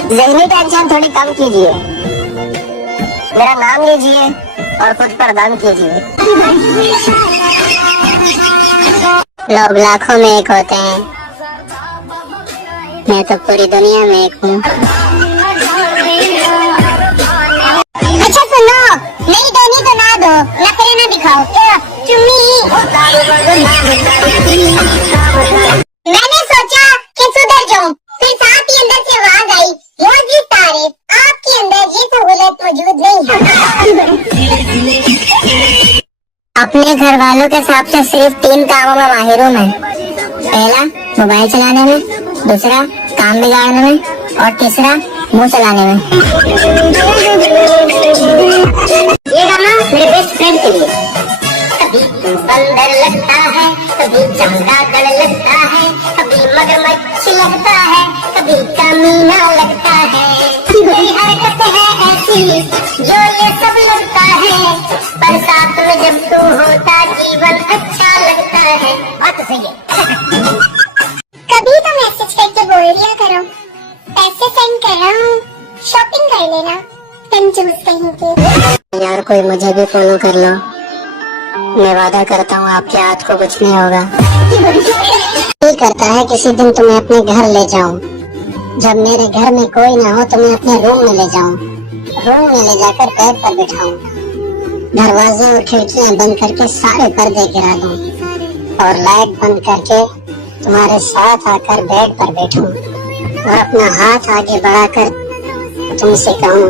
ज़हनी टेंशन थोड़ी कम कीजिए, मेरा नाम लीजिए और खुद पर दम कीजिए। लोग लाखों में एक होते हैं, मैं तो पूरी दुनिया में एक हूँ। अच्छा सुनो, नहीं देनी तो ना दो, नखरे ना दिखाओ। चुम्मी। मैंने सोचा कि सुधर जाऊं, फिर साथ ही अंदर से आवाज आई, मोजी तारीफ, आपके अंदर ये सहूलत मौजूद नहीं है। अपने घर वालों के साथ से सिर्फ 3 कामों में माहिर हूँ मैं। पहला मोबाइल चलाने में, दूसरा काम बिगाड़ने में और तीसरा मुंह चलाने में। ये गाना मेरे बेस्ट फ्रेंड के लिए। कभी बंदर लगता है, कभी चमगादड़ लगता है, कभी मगरमच्छ लगता है, कभी कमीना लगता है। कोई हरकत है ऐसी जो ये सब लगता है, पर साथ में जब तू होता जीवन अच्छा लगता है। और तो सही है। कभी तो मैसेज करके बोल दिया करो, पैसे सेंड कर रहा हूँ, शॉपिंग कर लेना, कंजूस कहीं के। यार कोई मुझे भी फॉलो कर लो, मैं वादा करता हूँ आपके हाथ को कुछ नहीं होगा। दिल करता है किसी दिन तुम्हें अपने घर ले जाऊं, जब मेरे घर में कोई ना हो तो मैं अपने रूम में ले जाऊं, रूम में ले जाकर बेड पर बिठाऊं, दरवाजे और खिड़कियां बंद करके सारे पर्दे गिरा दूं और लाइट बंद करके तुम्हारे साथ आकर बेड पर बैठूं और अपना हाथ आगे बढ़ाकर तुमसे कहूं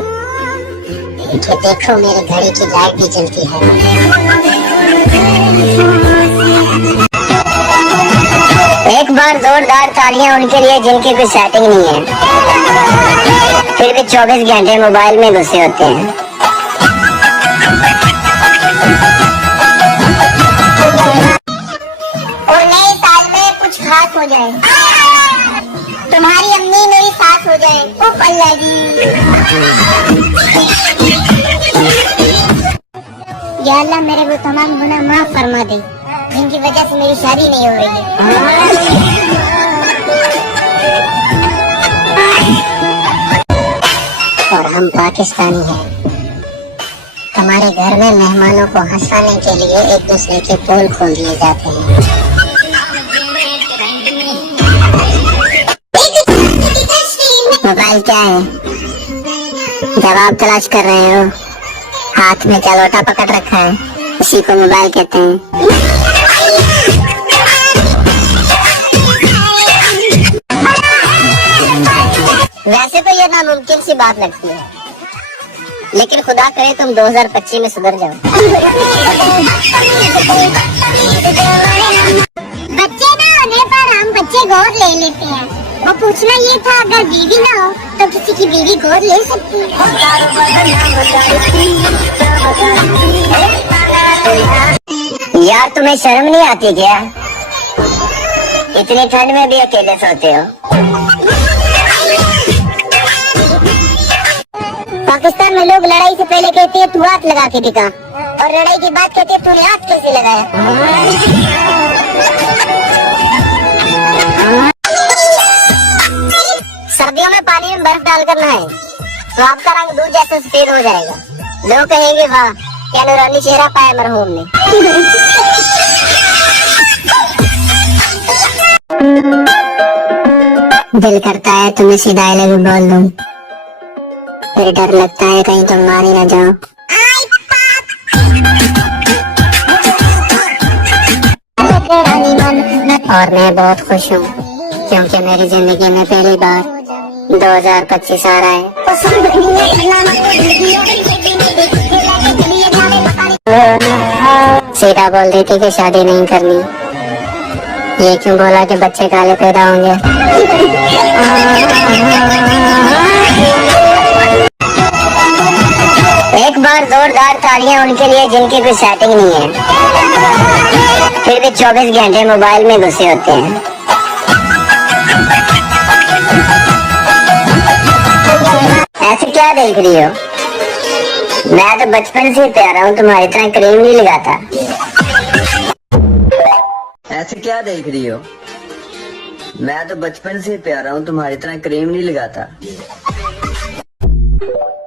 कि देखो मेरी घड़ी की लाइट भी जलती है। एक बार जोरदार तालियां उनके लिए जिनकी कोई सेटिंग नहीं है, फिर भी 24 घंटे मोबाइल में घुसे होते हैं। और नए साल में कुछ खास हो जाए, तुम्हारी अम्मी मेरी सास हो जाए। उफ अल्लाह जी। या अल्लाह मेरे वो तमाम गुनाह माफ फरमा दे जिनकी वजह से मेरी शादी नहीं हो रही है। और हम पाकिस्तानी हैं, हमारे घर में मेहमानों को हंसाने के लिए एक दूसरे के पोल खोल दिए जाते हैं। मोबाइल क्या है? जवाब तलाश कर रहे हो, हाथ में क्या लोटा पकड़ रखा है, उसी को मोबाइल कहते हैं। वैसे तो ये नामुमकिन सी बात लगती है, लेकिन खुदा करे तुम 2025 में सुधर जाओ। बच्चे ना होने पर हम बच्चे गोद ले लेते हैं। वो पूछना ये था, अगर बीवी ना हो तो किसी की बीवी गोद ले सकती है। यार तुम्हें शर्म नहीं आती क्या? इतनी ठंड में भी अकेले सोते हो। पाकिस्तान में लोग लड़ाई से पहले कहते हैं तू हाथ लगा के दिखा, और लड़ाई की बात कहते हैं तूने हाथ कैसे लगाया। सर्दियों में पानी में बर्फ डालकर नहाए तो आपका रंग दूध जैसा सफेद हो जाएगा। लोग कहेंगे वाह क्या नूरानी चेहरा पाया मरहूम ने। दिल करता है तुम्हें सीधा आई लव यू बोल दूं, फिर डर लगता है कहीं तुम मार ही ना जाओ। और मैं बहुत खुश हूँ क्योंकि मेरी जिंदगी में पहली बार 2025 आ रहा है। सीधा बोल रही थी कि शादी नहीं करनी, ये क्यों बोला कि बच्चे काले पैदा होंगे। एक बार जोरदार तालियां उनके लिए जिनकी कोई सेटिंग नहीं है, फिर भी 24 घंटे मोबाइल में घुसे होते हैं। ऐसे क्या देख रही हो? मैं तो बचपन से प्यारा हूँ, तुम्हारी तरह क्रीम नहीं लगाता। ऐसे क्या देख रही हो? मैं तो बचपन से प्यारा हूँ, तुम्हारी तरह क्रीम नहीं लगाता। है